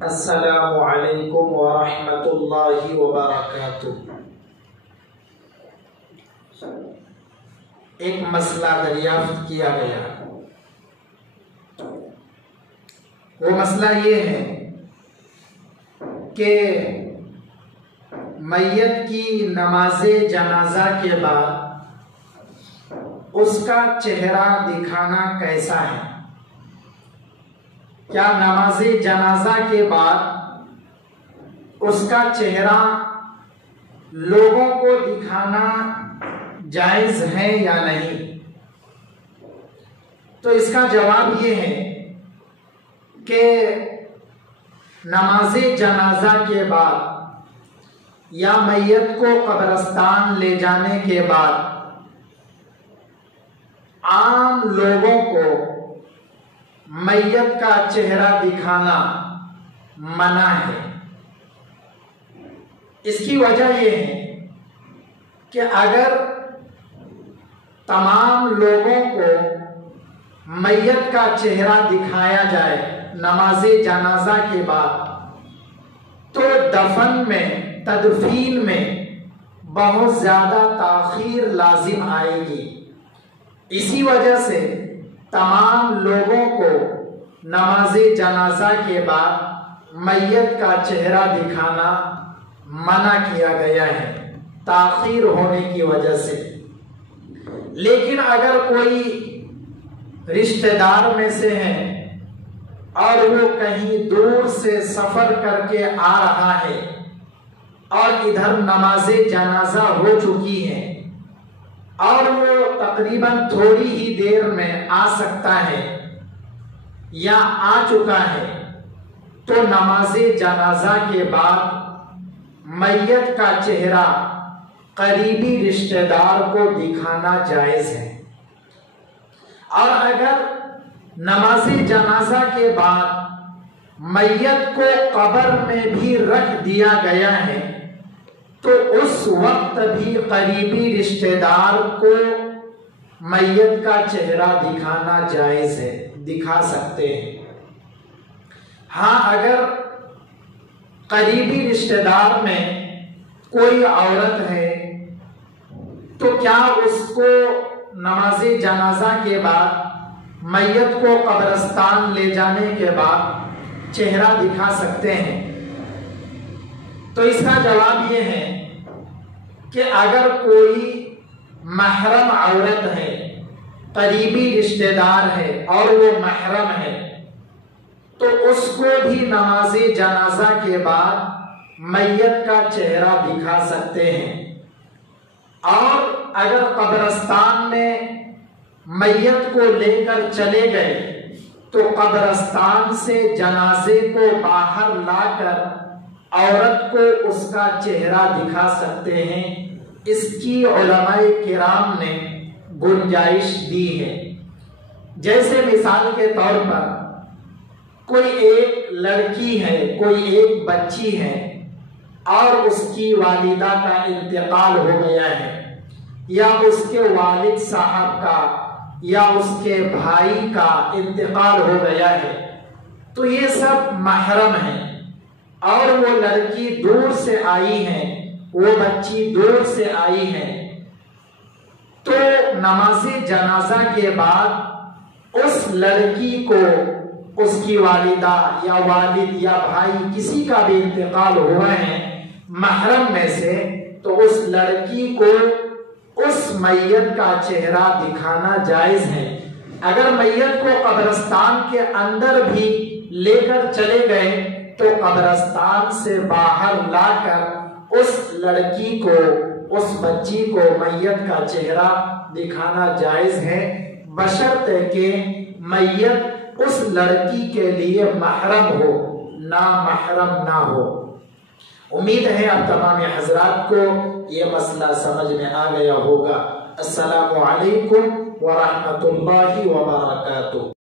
السلام علیکم ورحمۃ اللہ وبرکاتہ۔ ایک مسئلہ دریافت کیا گیا۔ وہ مسئلہ یہ ہے کہ میت کی نماز جنازہ کے بعد اس کا چہرہ دکھانا کیسا ہے؟ کیا نماز جنازہ کے بعد اس کا چہرہ لوگوں کو دکھانا جائز ہے یا نہیں؟ تو اس کا جواب یہ ہے کہ نماز جنازہ کے بعد یا میت کو قبرستان لے جانے کے بعد عام لوگوں کو میت کا چہرہ دکھانا منع ہے۔ اس کی وجہ یہ ہے کہ اگر تمام لوگوں کو میت کا چہرہ دکھایا جائے نماز جنازہ کے بعد تو دفن میں تدفین میں بہت زیادہ تاخیر لازم آئے گی۔ اسی وجہ سے تمام لوگوں کو نماز جنازہ کے بعد میت کا چہرہ دکھانا منع کیا گیا ہے تاخیر ہونے کی وجہ سے۔ لیکن اگر کوئی رشتہ دار میں سے ہے اور وہ کہیں دور سے سفر کر کے آ رہا ہے اور ادھر نماز جنازہ ہو چکی ہے اور وہ تقریباً تھوڑی ہی دیر میں آ سکتا ہے یا آ چکا ہے تو نماز جنازہ کے بعد میت کا چہرہ قریبی رشتہ دار کو دکھانا جائز ہے۔ اور اگر نماز جنازہ کے بعد میت کو قبر میں بھی رکھ دیا گیا ہے تو اس وقت بھی قریبی رشتہ دار کو میت کا چہرہ دکھانا جائز ہے، دکھا سکتے ہیں۔ ہاں، اگر قریبی رشتہ دار میں کوئی عورت ہے تو کیا اس کو نماز جنازہ کے بعد میت کو قبرستان لے جانے کے بعد چہرہ دکھا سکتے ہیں؟ تو اس کا جواب یہ ہے کہ اگر کوئی محرم عورت ہے، قریبی رشتہ دار ہے اور وہ محرم ہے تو اس کو بھی نماز جنازہ کے بعد میت کا چہرہ دکھا سکتے ہیں۔ اور اگر قبرستان میں میت کو لے کر چلے گئے تو قبرستان سے جنازے کو باہر لا کر عورت کو اس کا چہرہ دکھا سکتے ہیں۔ اس کی علماء کرام نے گنجائش دی ہے۔ جیسے مثال کے طور پر کوئی ایک لڑکی ہے، کوئی ایک بچی ہے اور اس کی والدہ کا انتقال ہو گیا ہے یا اس کے والد صاحب کا یا اس کے بھائی کا انتقال ہو گیا ہے تو یہ سب محرم ہیں اور وہ لڑکی دور سے آئی ہے، وہ بچی دور سے آئی ہے تو نماز جنازہ کے بعد اس لڑکی کو اس کی والدہ یا والد یا بھائی کسی کا بھی انتقال ہوا ہے محرم میں سے تو اس لڑکی کو اس میت کا چہرہ دکھانا جائز ہے۔ اگر میت کو قبرستان کے اندر بھی لے کر چلے گئے تو قبرستان سے باہر لا کر اس لڑکی کو، اس بچی کو میت کا چہرہ دکھانا جائز ہے بشرطے کہ میت اس لڑکی کے لیے محرم ہو، نامحرم نہ ہو۔ امید ہے اب تمام حضرات کو یہ مسئلہ سمجھ میں آ گیا ہوگا۔ السلام علیکم ورحمۃ اللہ وبرکاتہ۔